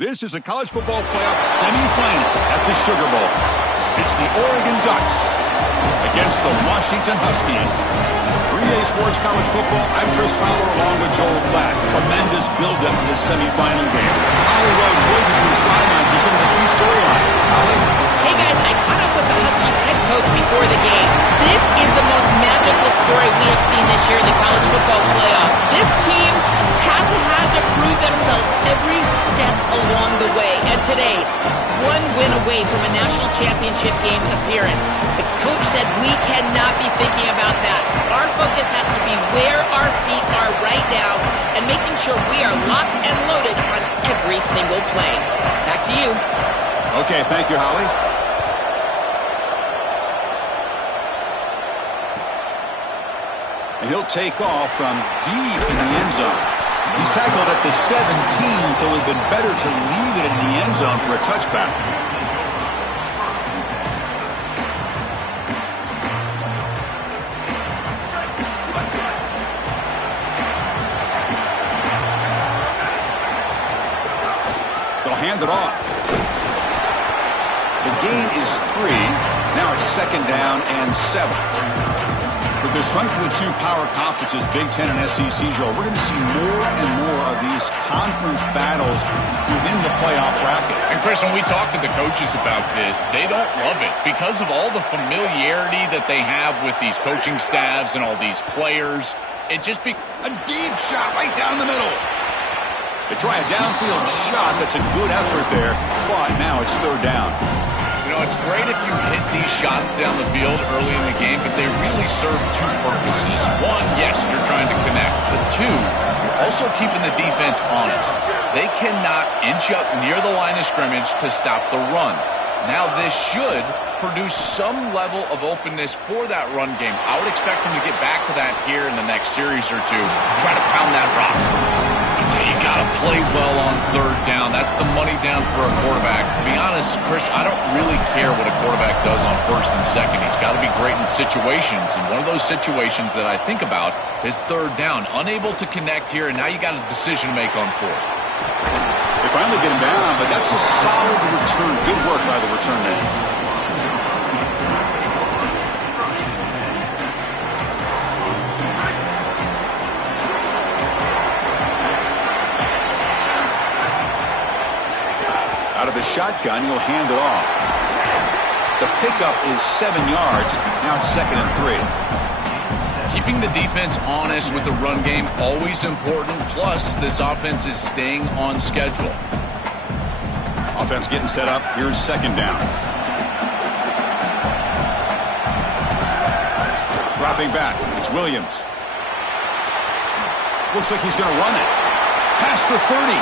This is a college football playoff semifinal at the Sugar Bowl. It's the Oregon Ducks against the Washington Huskies. 3A Sports College Football, I'm Chris Fowler along with Joel Platt. Tremendous build-up to this semifinal game. Holly Rowe joins us from the sidelines with some of the key storylines. Holly? Hey guys, I caught up with the Huskies head coach before the game. This is the most magical story we have seen this year in the college football playoff. This team has had to prove themselves every step along the way. And today, one win away from a national championship game appearance. The coach said we cannot be thinking about that. Our focus has to be where our feet are right now and making sure we are locked and loaded on every single play. Back to you. Okay, thank you, Holly. And he'll take off from deep in the end zone. He's tackled at the 17, so it would have been better to leave it in the end zone for a touchback. They'll hand it off. The gain is 3. Now it's 2nd down and 7. With the strength of the two power conferences, Big Ten and SEC, Joel, we're going to see more and more of these conference battles within the playoff bracket. And Chris, when we talk to the coaches about this, they don't love it because of all the familiarity that they have with these coaching staffs and all these players. It just be a deep shot right down the middle. They try a downfield shot. That's a good effort there, but now it's 3rd down. You know, it's great if you hit these shots down the field early in the game, but they really serve two purposes. One, yes, you're trying to connect. But two, you're also keeping the defense honest. They cannot inch up near the line of scrimmage to stop the run. Now, this should produce some level of openness for that run game. I would expect them to get back to that here in the next series or two. Try to pound that rock. I'd say you got to play well on 3rd down. That's the money down for a quarterback. To be honest, Chris, I don't really care what a quarterback does on 1st and 2nd. He's got to be great in situations. And one of those situations that I think about is 3rd down. Unable to connect here, and now you got a decision to make on 4th. They finally get him down, but that's a solid return. Good work by the return man. Out of the shotgun, he'll hand it off. The pickup is 7 yards. Now it's 2nd and 3. Keeping the defense honest with the run game, always important. Plus, this offense is staying on schedule. Offense getting set up. Here's 2nd down. Dropping back. It's Williams. Looks like he's going to run it. Past the 30.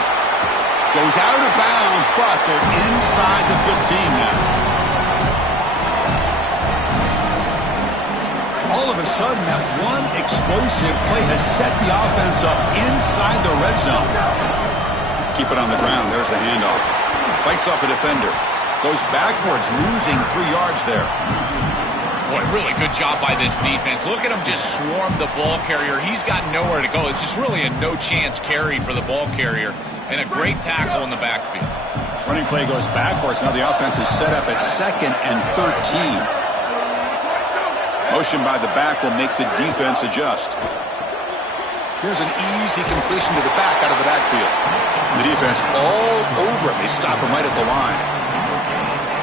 Goes out of bounds, but they're inside the 15 now. All of a sudden, that one explosive play has set the offense up inside the red zone. Keep it on the ground. There's the handoff. Bites off a defender. Goes backwards, losing 3 yards there. Boy, really good job by this defense. Look at him just swarm the ball carrier. He's got nowhere to go. It's just really a no-chance carry for the ball carrier. And a great tackle in the backfield. Running play goes backwards. Now the offense is set up at 2nd and 13. Motion by the back will make the defense adjust. Here's an easy completion to the back out of the backfield. The defense all over it. They stop him right at the line.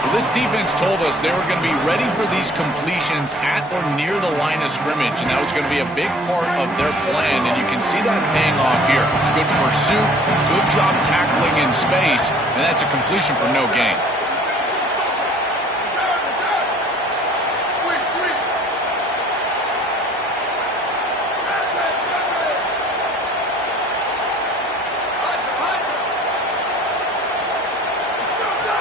Well, this defense told us they were going to be ready for these completions at or near the line of scrimmage, and that was going to be a big part of their plan, and you can see that paying off here. Good pursuit, good job tackling in space, and that's a completion for no gain.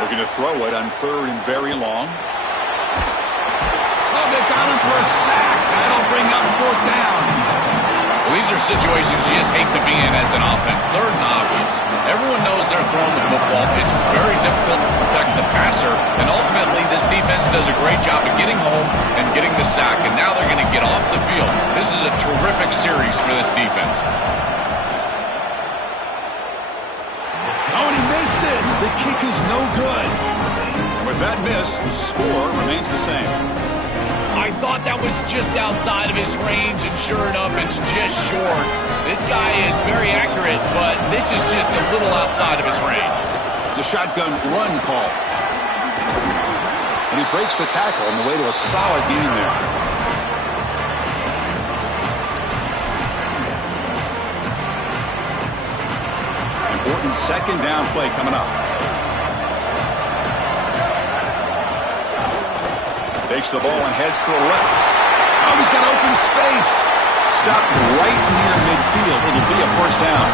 Looking to throw it on 3rd and very long. Oh, they've got him for a sack. That'll bring up 4th down. Well, these are situations you just hate to be in as an offense. 3rd and obvious. Everyone knows they're throwing the football. It's very difficult to protect the passer, and ultimately this defense does a great job of getting home and getting the sack, and now they're going to get off the field. This is a terrific series for this defense. Oh, and he missed it. The kick is no good. And with that miss, the score remains the same. I thought that was just outside of his range, and sure enough, it's just short. This guy is very accurate, but this is just a little outside of his range. It's a shotgun run call. And he breaks the tackle on the way to a solid gain there. Important 2nd down play coming up. Takes the ball and heads to the left. Oh, he's got open space. Stopped right near midfield. It'll be a 1st down.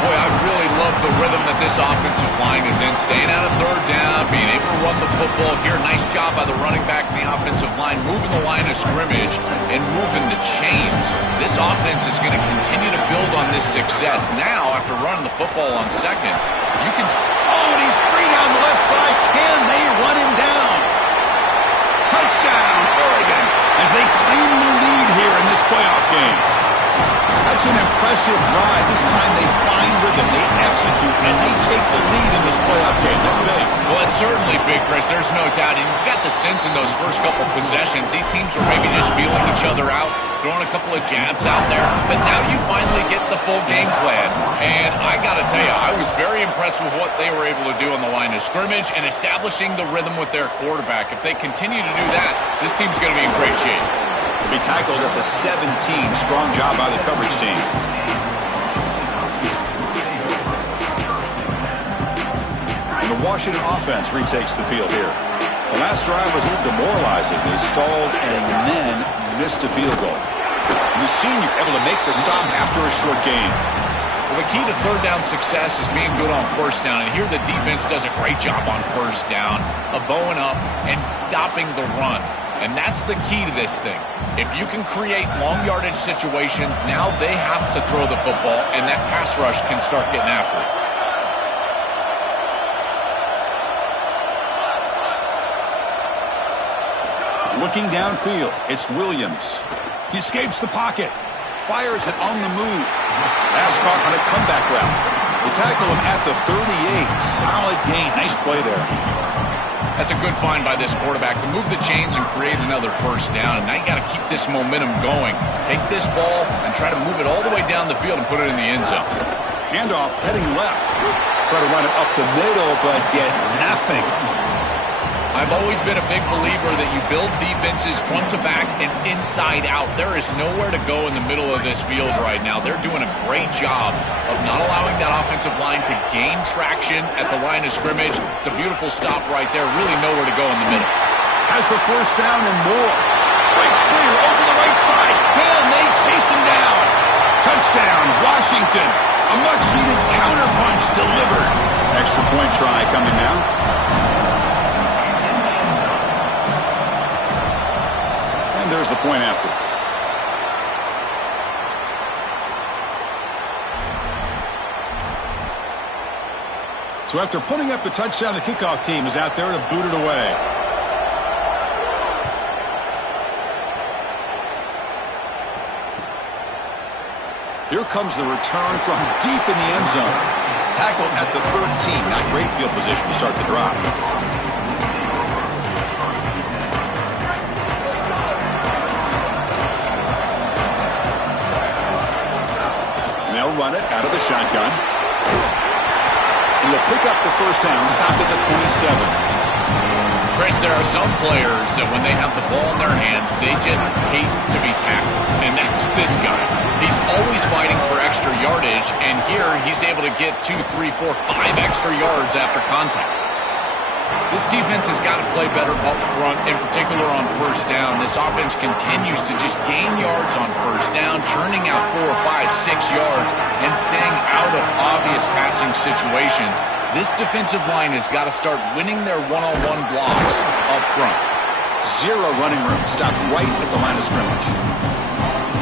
Boy, I really love the rhythm that this offensive line is in. Staying out of 3rd down, being able to run the football here. Nice job by the running back and the offensive line, moving the line of scrimmage and moving the chains. This offense is going to continue to build on this success. Now, after running the football on 2nd, you can... Oh, and he's free down the left side. Can they run him down? Touchdown, Oregon, as they claim the lead here in this playoff game. That's an impressive drive. This time they find rhythm, they execute, and they take the lead in this playoff game. That's big. Well, it's certainly big, Chris. There's no doubt. And you got the sense in those first couple possessions, these teams were maybe just feeling each other out, throwing a couple of jabs out there. But now you finally get the full game plan. And I got to tell you, I was very impressed with what they were able to do on the line of scrimmage and establishing the rhythm with their quarterback. If they continue to do that, this team's going to be in great shape. To be tackled at the 17. Strong job by the coverage team. And the Washington offense retakes the field here. The last drive was a little demoralizing. They stalled and then missed a field goal. And the senior able to make the stop after a short gain. Well, the key to 3rd down success is being good on 1st down. And here the defense does a great job on 1st down of bowing up and stopping the run. And that's the key to this thing. If you can create long yardage situations, now they have to throw the football, and that pass rush can start getting after it. Looking downfield, it's Williams. He escapes the pocket, fires it on the move. Pass caught on a comeback route. They tackle him at the 38. Solid gain. Nice play there. That's a good find by this quarterback to move the chains and create another 1st down. And now you got to keep this momentum going. Take this ball and try to move it all the way down the field and put it in the end zone. Handoff heading left. Try to run it up the middle, but get nothing. I've always been a big believer that you build defenses front to back and inside out. There is nowhere to go in the middle of this field right now. They're doing a great job of not allowing that offensive line to gain traction at the line of scrimmage. It's a beautiful stop right there. Really nowhere to go in the middle. Has the 1st down and more. Breaks clear over the right side. Can they chase him down? Touchdown, Washington. A much-needed counterpunch delivered. Extra point try coming now. And there's the point after. So after putting up a touchdown, the kickoff team is out there to boot it away. Here comes the return from deep in the end zone. Tackled at the 13. Not great field position to start the drive. And they'll run it out of the shotgun. And he'll pick up the 1st down, stop at the 27. Chris, there are some players that when they have the ball in their hands, they just hate to be tackled. And that's this guy. He's always fighting for extra yardage, and here he's able to get 2, 3, 4, 5 extra yards after contact. This defense has got to play better up front, in particular on first down. This offense continues to just gain yards on first down, churning out 4, 5, 6 yards, and staying out of obvious passing situations. This defensive line has got to start winning their one-on-one blocks up front. Zero running room. Stop right at the line of scrimmage.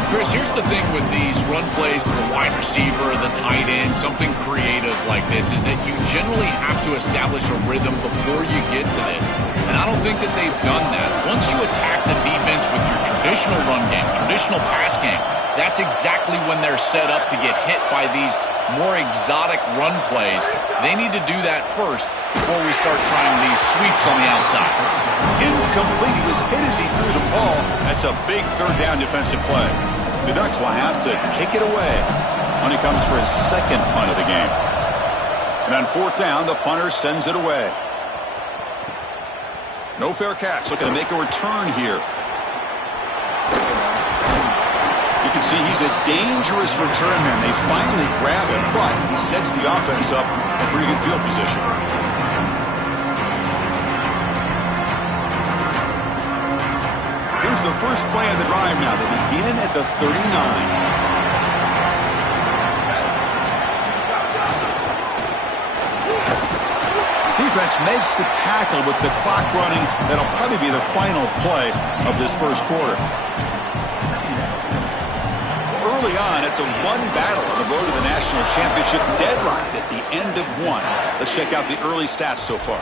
Chris, here's the thing with these run plays, the wide receiver, the tight end, something creative like this, is that you generally have to establish a rhythm before you get to this. And I don't think that they've done that. Once you attack the defense with your traditional run game, traditional pass game, that's exactly when they're set up to get hit by these more exotic run plays. They need to do that first before we start trying these sweeps on the outside. Incomplete. He was hit as he threw the ball. That's a big third down defensive play. The Ducks will have to kick it away when he comes for his second punt of the game. And on fourth down, the punter sends it away. No fair catch. Looking to make a return here. You can see he's a dangerous return man. They finally grab him, but he sets the offense up in pretty good field position. Here's the first play of the drive now. They begin at the 39. Defense makes the tackle with the clock running. That'll probably be the final play of this first quarter. Early on, it's a fun battle on the road to the national championship, deadlocked at the end of one. Let's check out the early stats so far.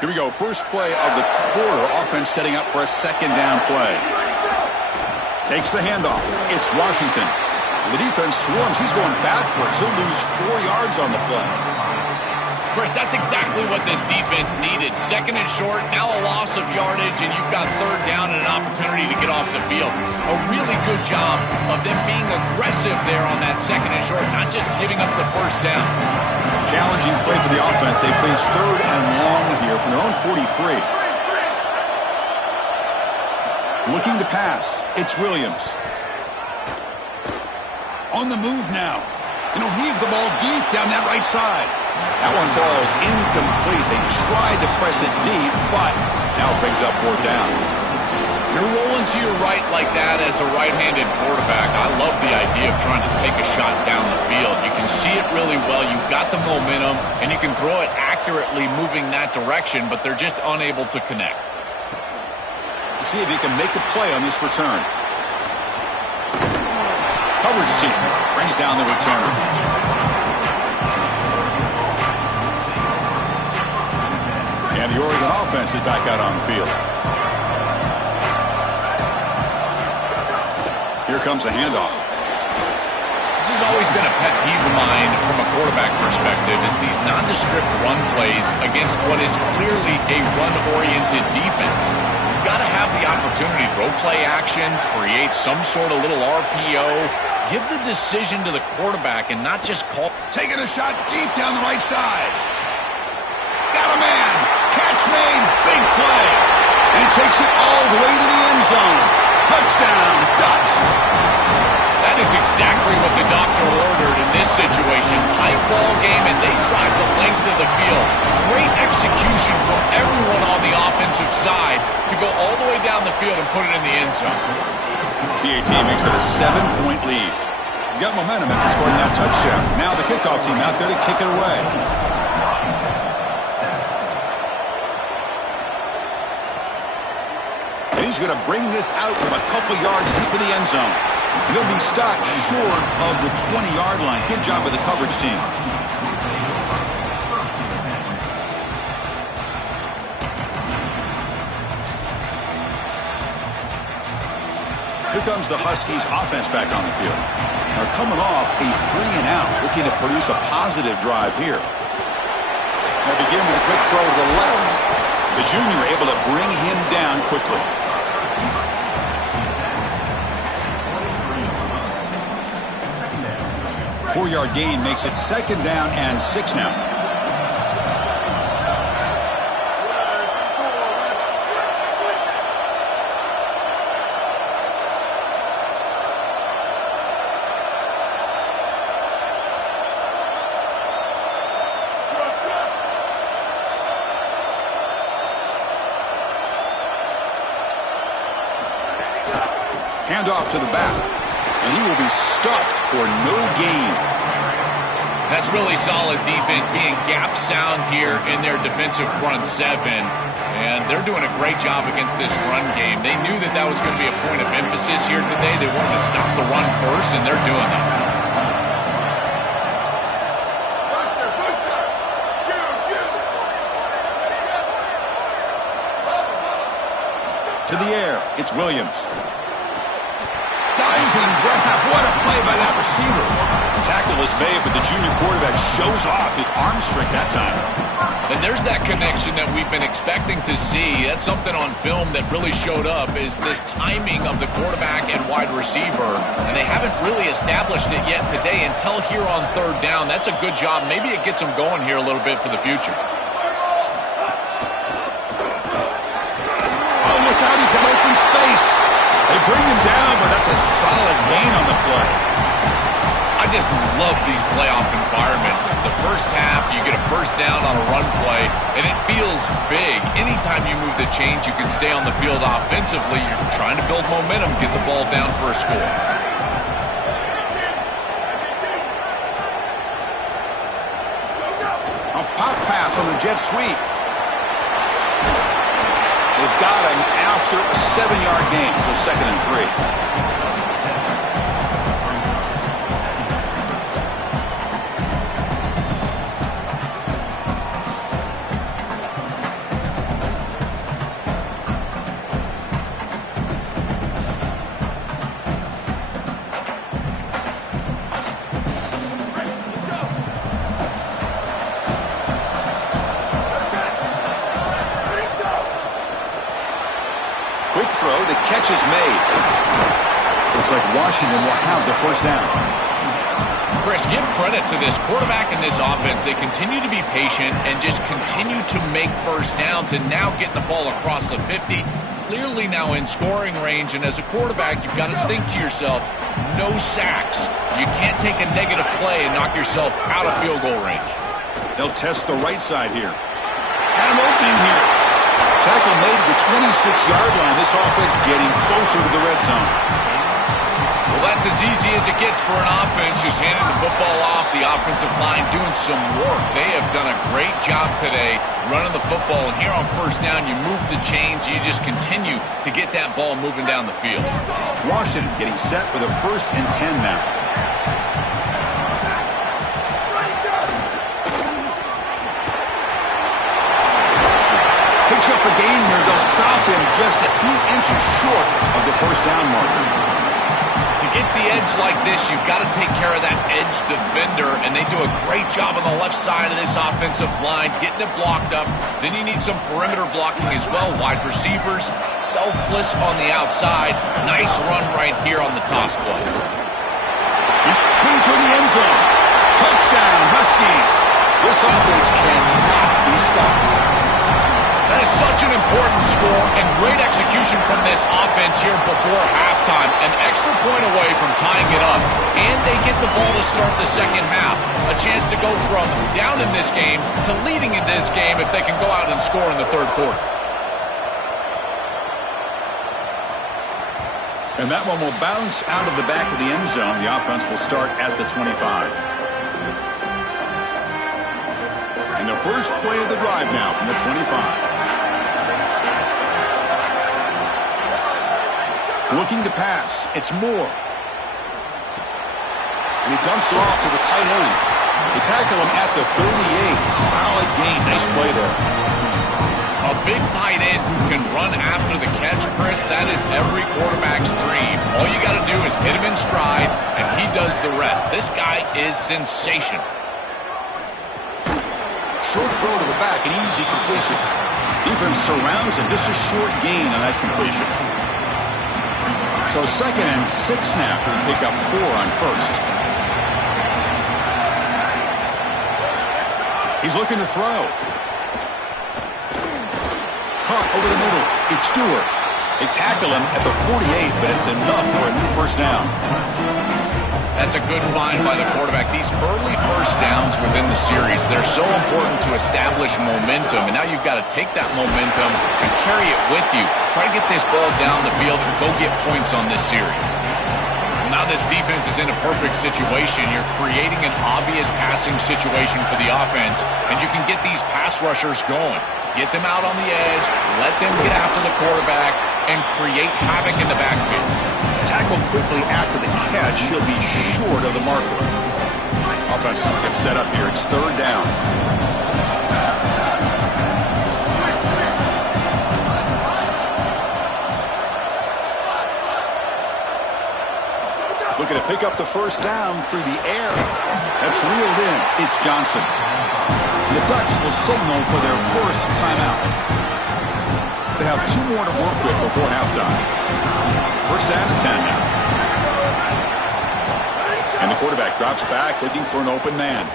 Here we go. First play of the quarter. Offense setting up for a second down play. Takes the handoff. It's Washington. The defense swarms. He's going backwards. He'll lose 4 yards on the play. Chris, that's exactly what this defense needed. Second and short, now a loss of yardage, and you've got third down and an opportunity to get off the field. A really good job of them being aggressive there on that second and short, not just giving up the first down. Challenging play for the offense. They face third and long here from their own 43. Looking to pass. It's Williams. On the move now. And he'll heave the ball deep down that right side. That one falls incomplete. They tried to press it deep, but now it brings up fourth down. You're rolling to your right like that as a right-handed quarterback. I love the idea of trying to take a shot down the field. You can see it really well. You've got the momentum, and you can throw it accurately moving that direction, but they're just unable to connect. See if you can make a play on this return. Coverage team brings down the return. And the Oregon offense is back out on the field. Here comes the handoff. This has always been a pet peeve of mine from a quarterback perspective, is these nondescript run plays against what is clearly a run-oriented defense. You've got to have the opportunity to throw play action, create some sort of little RPO, give the decision to the quarterback and not just call. Taking a shot deep down the right side. Got a man. Catch made. Big play. And he takes it all the way to the end zone. Touchdown, Ducks. That is exactly what the doctor ordered in this situation. Tight ball game, and they drive the length of the field. Great execution from everyone on the offensive side to go all the way down the field and put it in the end zone. PAT makes it a 7-point lead. You got momentum after scoring that touchdown. Now the kickoff team out there to kick it away. And he's going to bring this out from a couple yards deep in the end zone. And he'll be stopped short of the 20-yard line. Good job with the coverage team. Here comes the Huskies offense back on the field. They're coming off a 3-and-out, looking to produce a positive drive here. They begin with a quick throw to the left. The junior able to bring him down quickly. Four-yard gain makes it 2nd down and 6 now. Handoff to the back, and he will be stuffed for no gain. That's really solid defense, being gap sound here in their defensive front seven. And they're doing a great job against this run game. They knew that that was going to be a point of emphasis here today. They wanted to stop the run first, and they're doing that. To the air, it's Williams. Diving grab, what a play by that receiver. Tackle is made, but the junior quarterback shows off his arm strength that time. And there's that connection that we've been expecting to see. That's something on film that really showed up, is this timing of the quarterback and wide receiver. And they haven't really established it yet today until here on 3rd down. That's a good job. Maybe it gets them going here a little bit for the future. Oh, look out, he's got open space. They bring him down, but that's a solid gain on the play. I just love these playoff environments. It's the first half, you get a 1st down on a run play, and it feels big. Anytime you move the chains, you can stay on the field offensively. You're trying to build momentum, get the ball down for a score. A pop pass on the jet sweep. They've got him after a 7-yard gain, so 2nd and 3. Quick throw, the catch is made. Looks like Washington will have the 1st down. Chris, give credit to this quarterback and this offense. They continue to be patient and just continue to make 1st downs and now get the ball across the 50. Clearly now in scoring range, and as a quarterback, you've got to think to yourself, no sacks. You can't take a negative play and knock yourself out of field goal range. They'll test the right side here. Got an opening here. Tackle made at the 26-yard line. This offense getting closer to the red zone. Well, that's as easy as it gets for an offense. Just handing the football off, the offensive line doing some work. They have done a great job today running the football. And here on 1st down, you move the chains. You just continue to get that ball moving down the field. Washington getting set with a 1st and 10 now. Picks up a gain here. They'll stop him just a few inches short of the 1st down marker. To get the edge like this, you've got to take care of that edge defender, and they do a great job on the left side of this offensive line, getting it blocked up. Then you need some perimeter blocking as well. Wide receivers, selfless on the outside. Nice run right here on the toss play. He's being toward the end zone. Touchdown, Huskies. This offense cannot be stopped. That is such an important score and great execution from this offense here before halftime. An extra point away from tying it up. And they get the ball to start the 2nd half. A chance to go from down in this game to leading in this game if they can go out and score in the 3rd quarter. And that one will bounce out of the back of the end zone. The offense will start at the 25. And the first play of the drive now from the 25. Looking to pass. It's Moore. And he dumps it off to the tight end. They tackle him at the 38. Solid gain. Nice play there. A big tight end who can run after the catch, Chris, that is every quarterback's dream. All you got to do is hit him in stride, and he does the rest. This guy is sensational. Short throw to the back, an easy completion. Defense surrounds him, just a short gain on that completion. So 2nd and 6 now. We pick up 4 on first. He's looking to throw. Caught over the middle. It's Stewart. They tackle him at the 48, but it's enough for a new first down. That's a good find by the quarterback. These early first downs within the series, they're so important to establish momentum. And now you've got to take that momentum and carry it with you. Try to get this ball down the field and go get points on this series. Now this defense is in a perfect situation. You're creating an obvious passing situation for the offense, and you can get these pass rushers going. Get them out on the edge, let them get after the quarterback, and create havoc in the backfield. Tackled quickly after the catch. He'll be short of the marker. Offense gets set up here. It's 3rd down. Looking to pick up the first down through the air. That's reeled in. It's Johnson. The Ducks will signal for their first timeout. They have 2 more to work with before halftime. First down and 10 now. And the quarterback drops back, looking for an open man.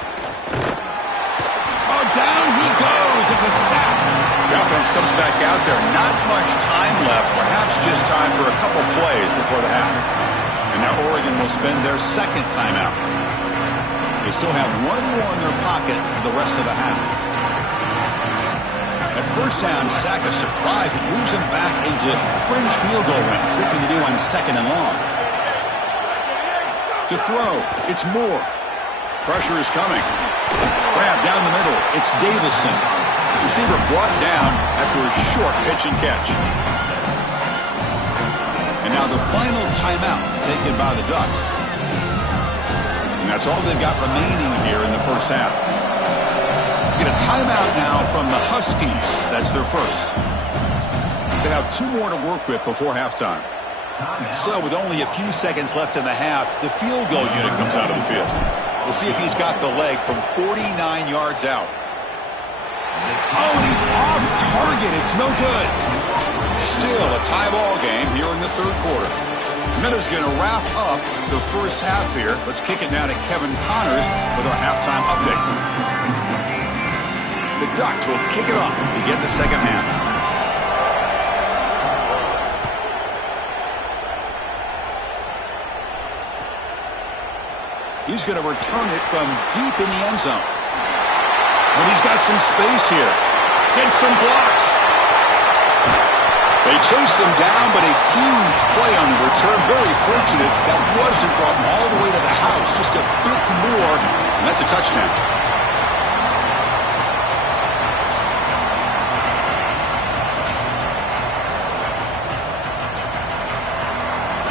Oh, down he goes. It's a sack. The offense comes back out there. Not much time left. Perhaps just time for a couple plays before the half. And now Oregon will spend their 2nd timeout. They still have 1 more in their pocket for the rest of the half. At first down, sack a surprise. It moves him back into fringe field goal range. Looking to do on 2nd and long. To throw, it's Moore. Pressure is coming. Grab down the middle. It's Davison. Receiver brought down after a short pitch and catch. And now the final timeout taken by the Ducks. And that's all they've got remaining here in the first half. Get a timeout now from the Huskies. That's their first. They have 2 more to work with before halftime. So with only a few seconds left in the half, the field goal unit comes out of the field. We'll see if he's got the leg from 49 yards out. Oh, and he's off target. It's no good. Still a tie ball game here in the 3rd quarter. Miller's going to wrap up the first half here. Let's kick it now to Kevin Connors with our halftime update. The Ducks will kick it off to begin the second half. He's going to return it from deep in the end zone. And he's got some space here. Gets some blocks. They chase him down, but a huge play on the return. Very fortunate that wasn't brought him all the way to the house. Just a bit more, and that's a touchdown.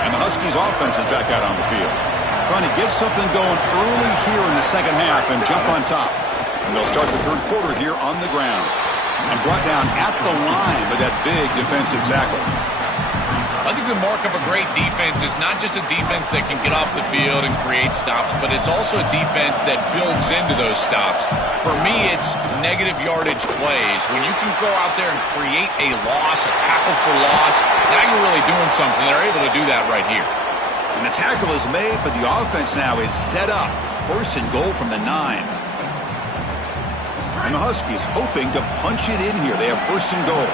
And the Huskies offense is back out on the field. Trying to get something going early here in the second half and jump on top. And they'll start the 3rd quarter here on the ground. And brought down at the line with that big defensive tackle. I think the mark of a great defense is not just a defense that can get off the field and create stops, but it's also a defense that builds into those stops. For me, it's negative yardage plays. When you can go out there and create a loss, a tackle for loss, now you're really doing something. They're able to do that right here. And the tackle is made, but the offense now is set up. 1st and goal from the 9. And the Huskies hoping to punch it in here. They have 1st and goal.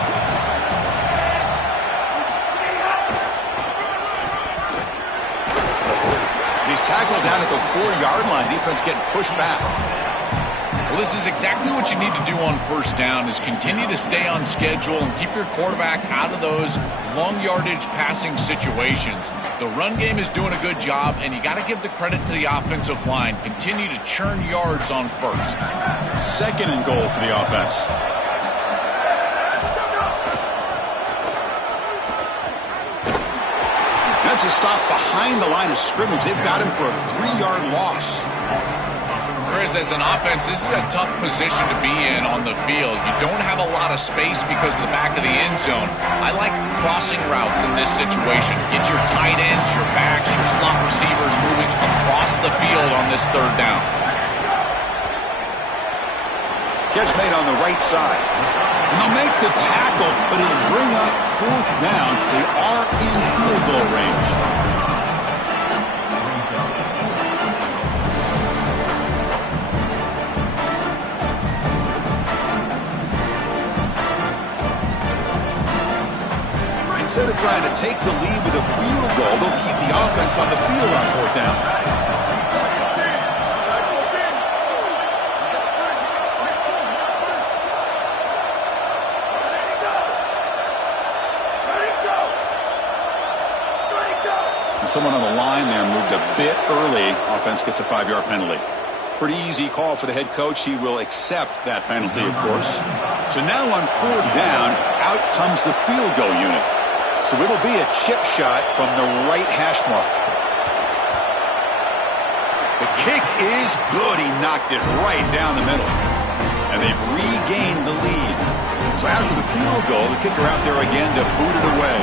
He's tackled down at the 4-yard line. Defense getting pushed back. Well, this is exactly what you need to do on first down is continue to stay on schedule and keep your quarterback out of those long yardage passing situations. The run game is doing a good job, and you got to give the credit to the offensive line. Continue to churn yards on first. 2nd and goal for the offense. That's a stop behind the line of scrimmage. They've got him for a 3-yard loss. Chris, as an offense, this is a tough position to be in on the field. You don't have a lot of space because of the back of the end zone. I like crossing routes in this situation. Get your tight ends, your backs, your slot receivers moving across the field on this 3rd down. Catch made on the right side. And they'll make the tackle, but it'll bring up 4th down. They are in field goal range. Instead of trying to take the lead with a field goal, they'll keep the offense on the field on 4th down. And someone on the line there moved a bit early. Offense gets a 5-yard penalty. Pretty easy call for the head coach. He will accept that penalty, of course. So now on 4th down, out comes the field goal unit. So it'll be a chip shot from the right hash mark. The kick is good. He knocked it right down the middle. And they've regained the lead. So after the field goal, the kicker out there again to boot it away.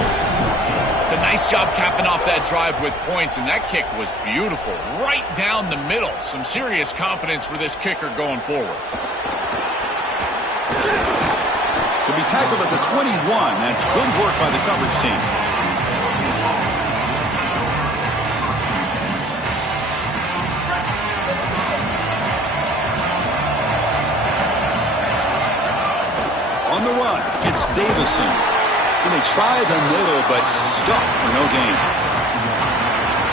It's a nice job capping off that drive with points, and that kick was beautiful. Right down the middle. Some serious confidence for this kicker going forward. To be tackled at the 21. That's good work by the coverage team. On the run, it's Davison. And they try the middle, but stuffed for no gain.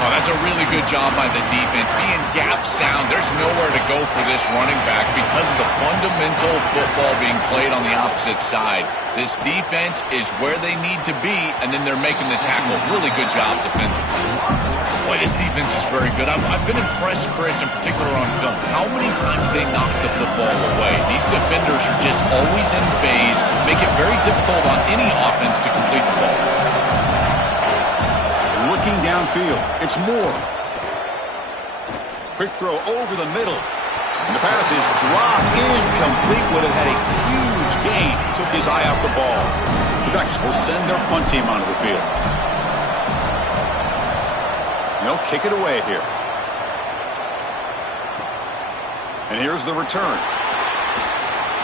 Oh, that's a really good job by the defense. Being gap sound, there's nowhere to go for this running back because of the fundamental football being played on the opposite side. This defense is where they need to be, and then they're making the tackle. Really good job defensively. Boy, this defense is very good. I've been impressed, Chris, in particular on film, how many times they knock the football away. These defenders are just always in phase, make it very difficult on any offense to complete the ball. Looking downfield, it's Moore. Quick throw over the middle. And the pass is dropped incomplete. Would have had a huge gain. Took his eye off the ball. The Ducks will send their punt team onto the field. They'll kick it away here. And here's the return.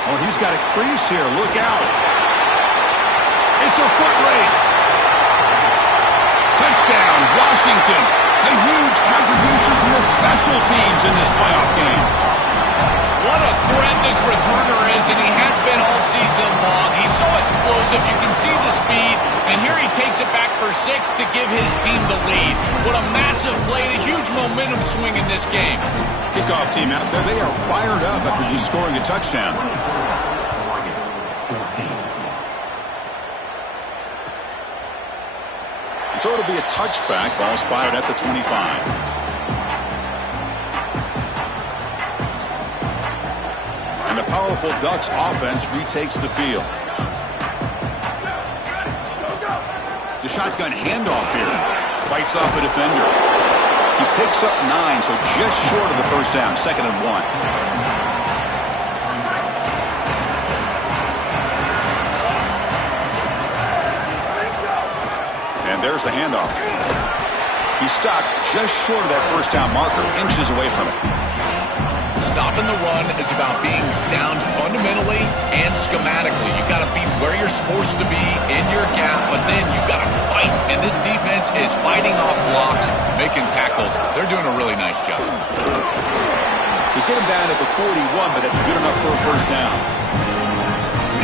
Oh, he's got a crease here. Look out. It's a foot race. Touchdown, Washington. A huge contribution from the special teams in this playoff game. What a threat this returner is, and he has been all season long. He's so explosive, you can see the speed, and here he takes it back for 6 to give his team the lead. What a massive play, a huge momentum swing in this game. Kickoff team out there, they are fired up after just scoring a touchdown. So it'll be a touchback. Ball spotted at the 25. And the powerful Ducks offense retakes the field. The shotgun handoff here. Fights off a defender. He picks up 9, so just short of the first down. 2nd and 1. And there's the handoff. He stopped just short of that first down marker, inches away from it. Stopping the run is about being sound fundamentally and schematically. You've got to be where you're supposed to be in your gap, but then you've got to fight. And this defense is fighting off blocks, making tackles. They're doing a really nice job. They get him down at the 41, but that's good enough for a first down.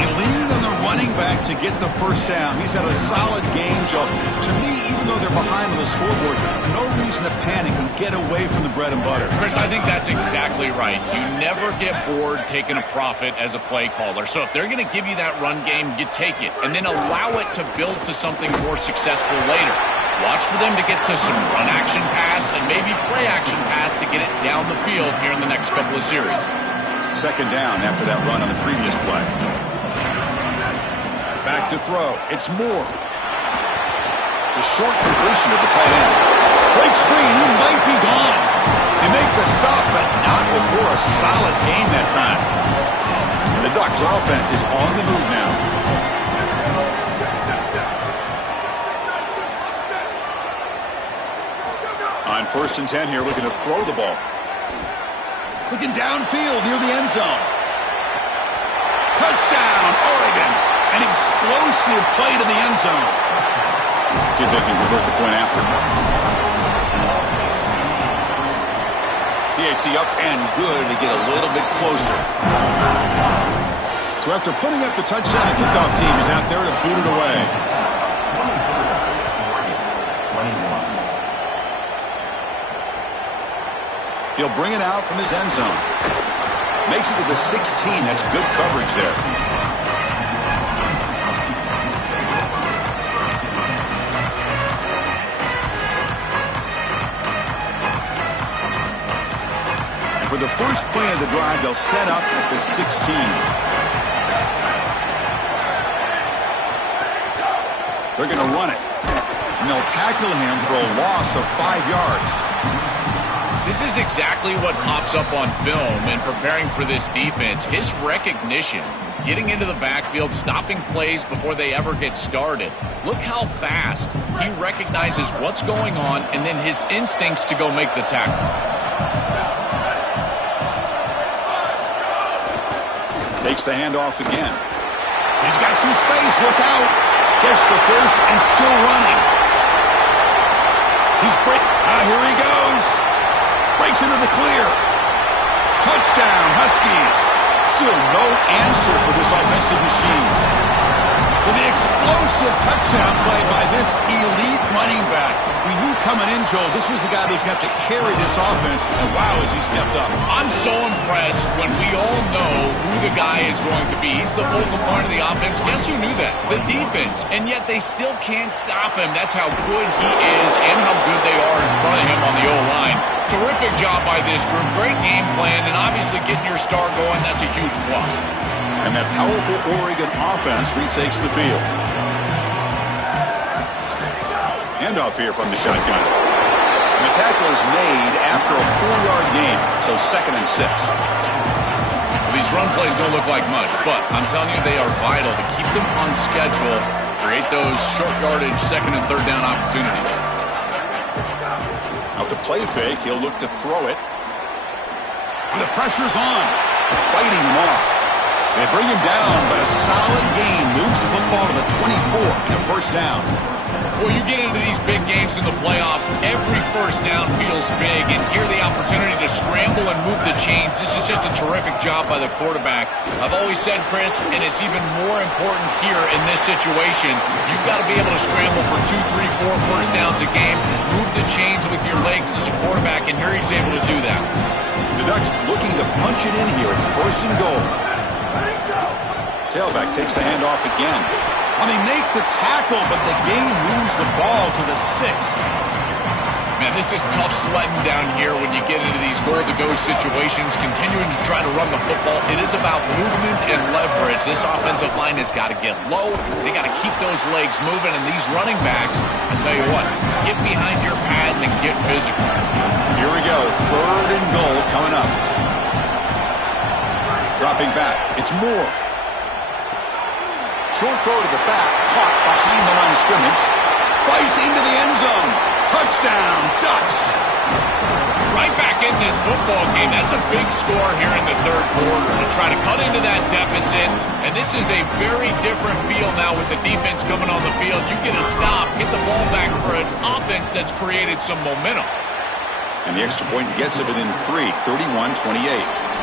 They lean on the running back to get the first down. He's had a solid game, Joe. To me, even though they're behind on the scoreboard, no reason to panic and get away from the bread and butter. Chris, I think that's exactly right. You never get bored taking a profit as a play caller. So if they're going to give you that run game, you take it, and then allow it to build to something more successful later. Watch for them to get to some run action pass and maybe play action pass to get it down the field here in the next couple of series. 2nd down after that run on the previous play. Back to throw. It's Moore. It's a short completion to the tight end. Breaks free, and he might be gone. They make the stop, but not before a solid gain that time. And the Ducks offense is on the move now. On 1st and 10 here, looking to throw the ball. Looking downfield near the end zone. Touchdown, Oregon. An explosive play to the end zone. See if they can convert the point after. PAT up and good to get a little bit closer. So after putting up the touchdown, the kickoff team is out there to boot it away. He'll bring it out from his end zone. Makes it to the 16. That's good coverage there. And for the first play of the drive, they'll set up at the 16. They're going to run it. And they'll tackle him for a loss of 5 yards. This is exactly what pops up on film in preparing for this defense. His recognition, getting into the backfield, stopping plays before they ever get started. Look how fast he recognizes what's going on and then his instincts to go make the tackle. Takes the handoff again. He's got some space. Look out. Gets the first and still running. He's here he goes. Breaks into the clear. Touchdown, Huskies. Still no answer for this offensive machine. For the explosive touchdown play by this elite running back. We knew coming in, Joel, this was the guy who's going to have to carry this offense, and wow, has he stepped up. I'm so impressed when we all know who the guy is going to be. He's the focal point of the offense. Guess who knew that? The defense. And yet they still can't stop him. That's how good he is and how good they are in front of him on the O-line. Terrific job by this group. Great game plan, and obviously getting your star going, that's a huge plus. And that powerful Oregon offense retakes the field. Handoff here from the shotgun. And the tackle is made after a 4-yard gain, so 2nd and 6. Well, these run plays don't look like much, but I'm telling you they are vital to keep them on schedule, create those short yardage 2nd and 3rd down opportunities. Off the play fake, he'll look to throw it. And the pressure's on. Fighting him off. They bring him down, but a solid gain moves the football to the 24 and a 1st down. Well, you get into these big games in the playoff, every 1st down feels big, and here the opportunity to scramble and move the chains. This is just a terrific job by the quarterback. I've always said, Chris, and it's even more important here in this situation, you've got to be able to scramble for 2, 3, 4 1st downs a game, move the chains with your legs as a quarterback, and here he's able to do that. The Ducks looking to punch it in here. It's 1st and goal. Tailback takes the handoff again. Well, they make the tackle, but the game moves the ball to the 6. Man, this is tough sledding down here when you get into these goal-to-go situations, continuing to try to run the football. It is about movement and leverage. This offensive line has got to get low. They got to keep those legs moving, and these running backs, I tell you what, get behind your pads and get physical. Here we go, 3rd and goal coming up. Dropping back, it's Moore. Short throw to the back, caught behind the line of scrimmage. Fights into the end zone. Touchdown, Ducks. Right back in this football game. That's a big score here in the 3rd quarter to try to cut into that deficit. And this is a very different feel now with the defense coming on the field. You get a stop, get the ball back for an offense that's created some momentum. And the extra point gets it within 3, 31-28.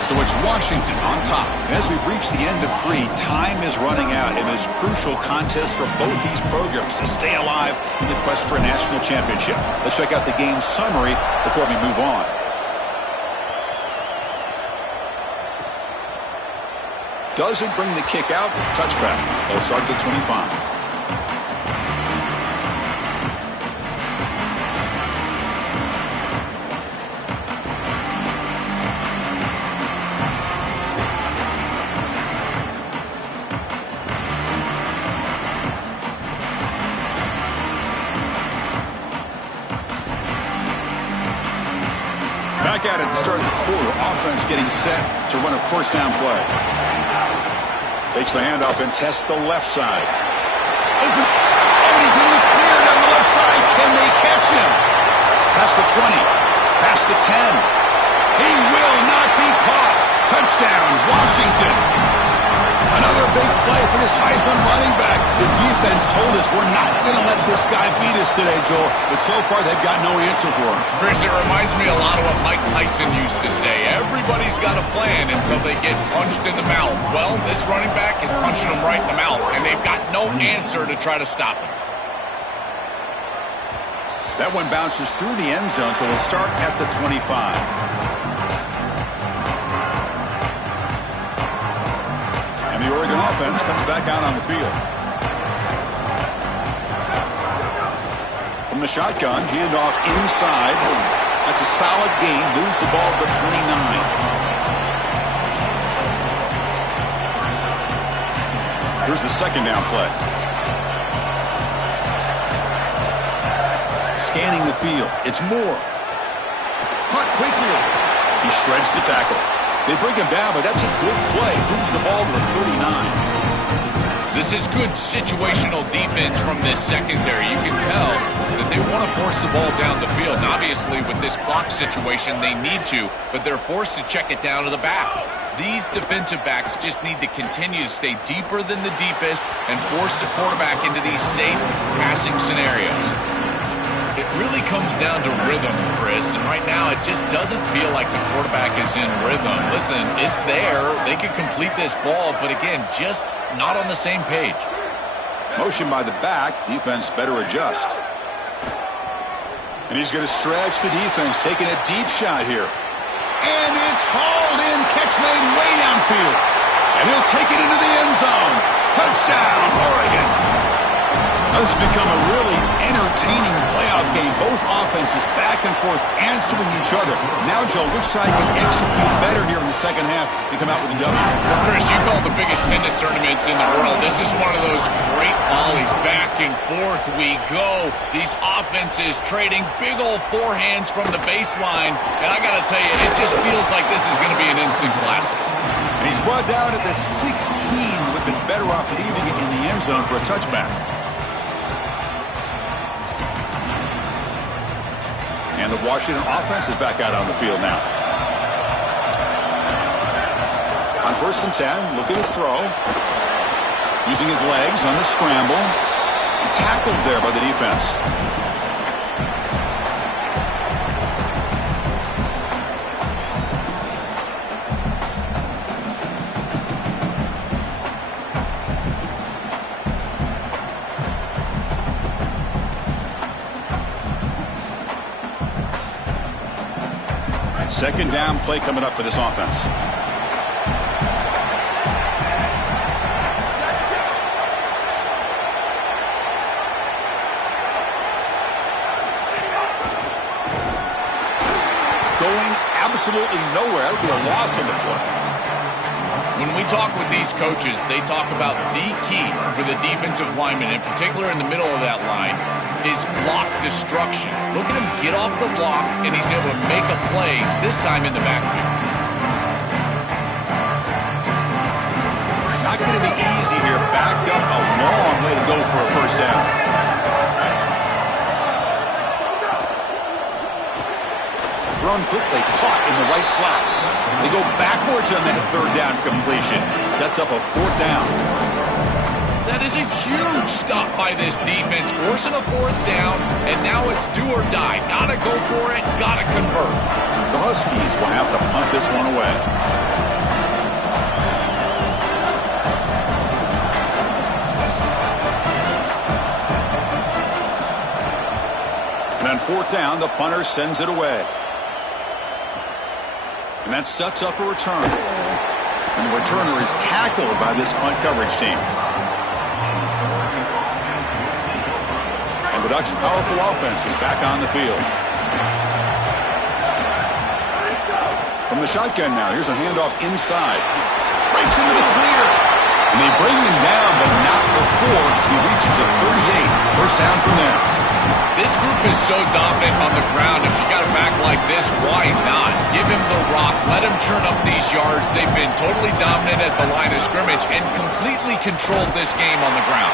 So it's Washington on top. And as we've reached the end of 3, time is running out in this crucial contest for both these programs to stay alive in the quest for a national championship. Let's check out the game summary before we move on. Doesn't bring the kick out. Touchback. They'll start at the 25. Back at it to start the quarter. Offense getting set to run a 1st down play. Takes the handoff and tests the left side. Open. And he's in the clear down the left side. Can they catch him? Past the 20. Past the 10. He will not be caught. Touchdown, Washington. Another this Heisman running back. The defense told us we're not going to let this guy beat us today, Joel. But so far, they've got no answer for him. Chris, it reminds me a lot of what Mike Tyson used to say. Everybody's got a plan until they get punched in the mouth. Well, this running back is punching them right in the mouth, and they've got no answer to try to stop him. That one bounces through the end zone, so they'll start at the 25. And the Oregon offense comes back out on the field. From the shotgun, handoff inside. That's a solid gain. Moves the ball to the 29. Here's the second down play. Scanning the field. It's Moore. Caught quickly. He shreds the tackle. They bring him down, but that's a good play. Moves the ball to the 39. This is good situational defense from this secondary. You can tell that they want to force the ball down the field. And obviously, with this clock situation, they need to, but they're forced to check it down to the back. These defensive backs just need to continue to stay deeper than the deepest and force the quarterback into these safe passing scenarios. It really comes down to rhythm, Chris, and right now it just doesn't feel like the quarterback is in rhythm. Listen, it's there. They could complete this ball, but again, just not on the same page. Motion by the back. Defense better adjust. And he's going to stretch the defense, taking a deep shot here. And it's hauled in. Catch made way downfield. And he'll take it into the end zone. Touchdown, Oregon. This has become a really entertaining playoff game. Both offenses back and forth answering each other. Now, Joe, which side can execute better here in the second half to come out with a W? Well, Chris, you call the biggest tennis tournaments in the world. This is one of those great volleys. Back and forth we go. These offenses trading big old forehands from the baseline. And I got to tell you, it just feels like this is going to be an instant classic. And he's brought down at the 16. Would have been better off leaving it in the end zone for a touchback. And the Washington offense is back out on the field now. On 1st and 10, look at the throw. Using his legs on the scramble. And tackled there by the defense. Second down play coming up for this offense. Going absolutely nowhere. That would be a loss on the play. When we talk with these coaches, they talk about the key for the defensive lineman, in particular in the middle of that line, is block destruction. Look at him get off the block, and he's able to make a play, this time in the backfield. Not going to be easy here. Backed up a long way to go for a first down. Thrown quickly, caught in the right flat. They go backwards on that third down completion. Sets up a fourth down. That is a huge stop by this defense, forcing a fourth down, and now it's do or die. Gotta go for it, gotta convert. The Huskies will have to punt this one away. And on fourth down, the punter sends it away. And that sets up a return. And the returner is tackled by this punt coverage team. And the Ducks' powerful offense is back on the field. From the shotgun now, here's a handoff inside. Breaks into the clear. And they bring him down, but not before he reaches a 38. First down from there. This group is so dominant on the ground. If you got a back like this, why not? Give him the rock. Let him churn up these yards. They've been totally dominant at the line of scrimmage and completely controlled this game on the ground.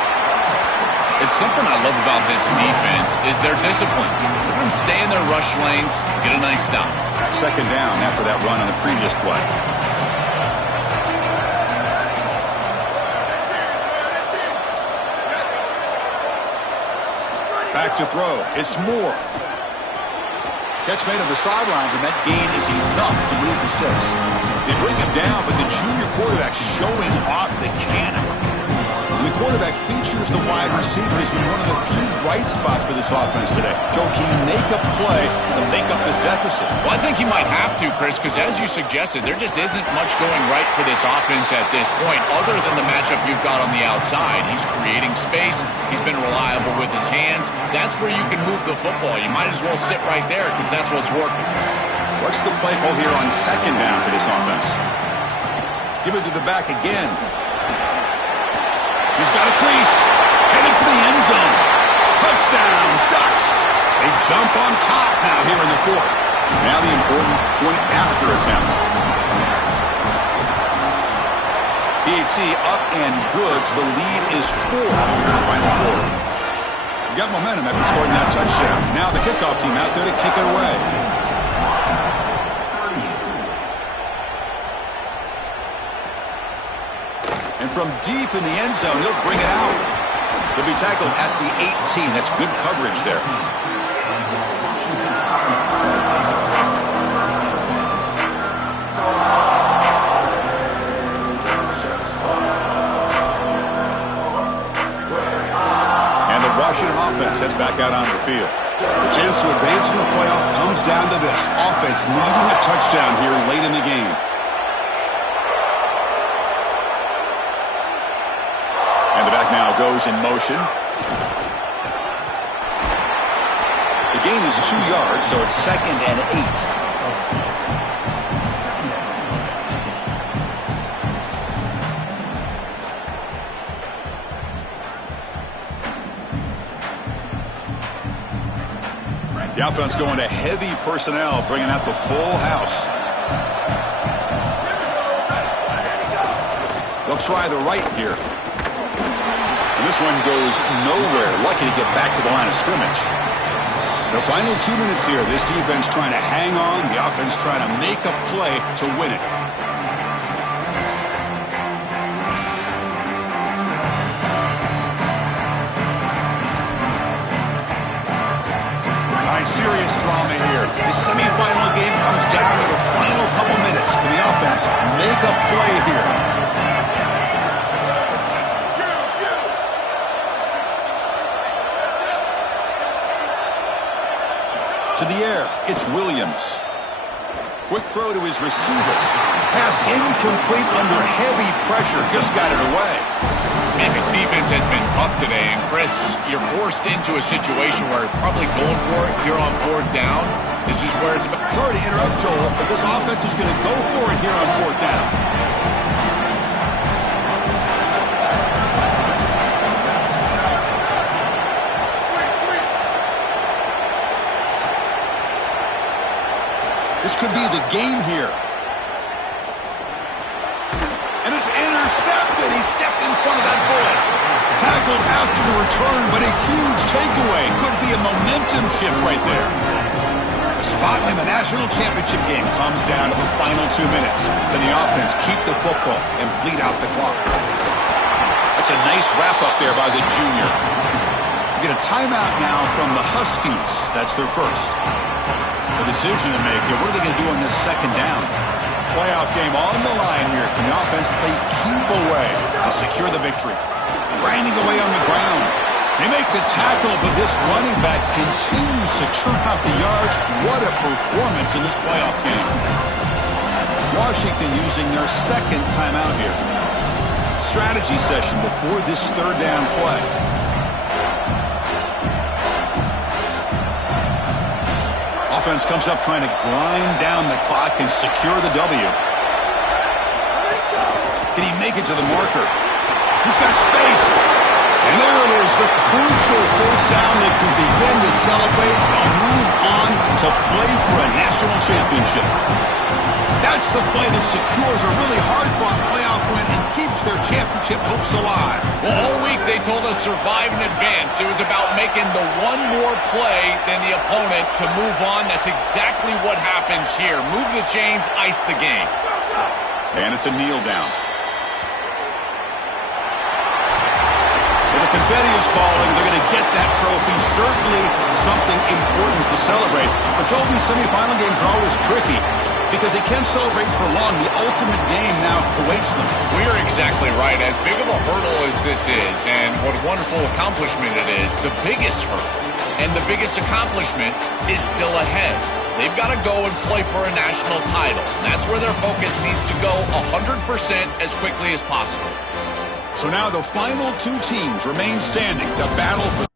It's something I love about this defense is their discipline. Let them stay in their rush lanes, get a nice stop. Second down after that run on the previous play. Back to throw. It's Moore. Catch made on the sidelines, and that gain is enough to move the sticks. They bring him down, but the junior quarterback showing off the cannon. When the quarterback features the wide receiver, has been one of the few bright spots for this offense today. Joe, can he make a play to make up this deficit? Well, I think he might have to, Chris, because as you suggested, there just isn't much going right for this offense at this point, other than the matchup you've got on the outside. He's creating space. He's been reliable with his hands. That's where you can move the football. You might as well sit right there because that's what's working. What's the play call here on second down for this offense? Give it to the back again. He's got a crease. Headed for the end zone. Touchdown, Ducks. They jump on top now here in the fourth. Now the important point after attempt. PAT up and good. The lead is 4 here in the final quarter. You got momentum after scoring that touchdown. Now the kickoff team out there to kick it away. And from deep in the end zone, he'll bring it out. He'll be tackled at the 18. That's good coverage there. And the Washington offense heads back out onto the field. The chance to advance in the playoff comes down to this. Offense needing a touchdown here late in the game. And the back now goes in motion. The gain is 2 yards, so it's 2nd and 8. The offense going to heavy personnel, bringing out the full house. They'll try the right here. And this one goes nowhere. Lucky to get back to the line of scrimmage. The final 2 minutes here. This defense trying to hang on. The offense trying to make a play to win it. All right, serious drama here. The semifinal game comes down to the final couple minutes. Can the offense make a play here? To the air, it's Williams. Quick throw to his receiver. Pass incomplete under heavy pressure. Just got it away. Man, this defense has been tough today. And, Chris, you're forced into a situation where you're probably going for it. You're on 4th down. This is where it's about. Sorry to interrupt, Joel, but this offense is going to go for it here on 4th down. This could be the game here. And it's intercepted. He stepped in front of that bullet. Tackled after the return, but a huge takeaway. Could be a momentum shift right there. The spot in the national championship game comes down to the final 2 minutes. Then the offense keep the football and bleed out the clock. That's a nice wrap-up there by the junior. We get a timeout now from the Huskies. That's their first. A decision to make here. What are they going to do on this 2nd down? Playoff game on the line here. Can the offense play keep away and secure the victory? Grinding away on the ground. They make the tackle, but this running back continues to churn out the yards. What a performance in this playoff game. Washington using their 2nd timeout here. Strategy session before this 3rd down play. Offense comes up trying to grind down the clock and secure the W. Can he make it to the marker? He's got space. And there it is, the crucial 1st down that can begin to celebrate. They'll move on to play for a national championship. That's the play that secures a really hard-fought playoff win and keeps their championship hopes alive. Well, all week they told us survive and advance. It was about making the one more play than the opponent to move on. That's exactly what happens here. Move the chains, ice the game. And it's a kneel down. With a The confetti is falling. They're going to get that trophy. Certainly something important to celebrate. But Joel, these semifinal games are always tricky because they can't celebrate for long. The ultimate game now awaits them. We are exactly right. As big of a hurdle as this is, and what a wonderful accomplishment it is, the biggest hurdle and the biggest accomplishment is still ahead. They've got to go and play for a national title. That's where their focus needs to go 100% as quickly as possible. So now the final two teams remain standing to battle for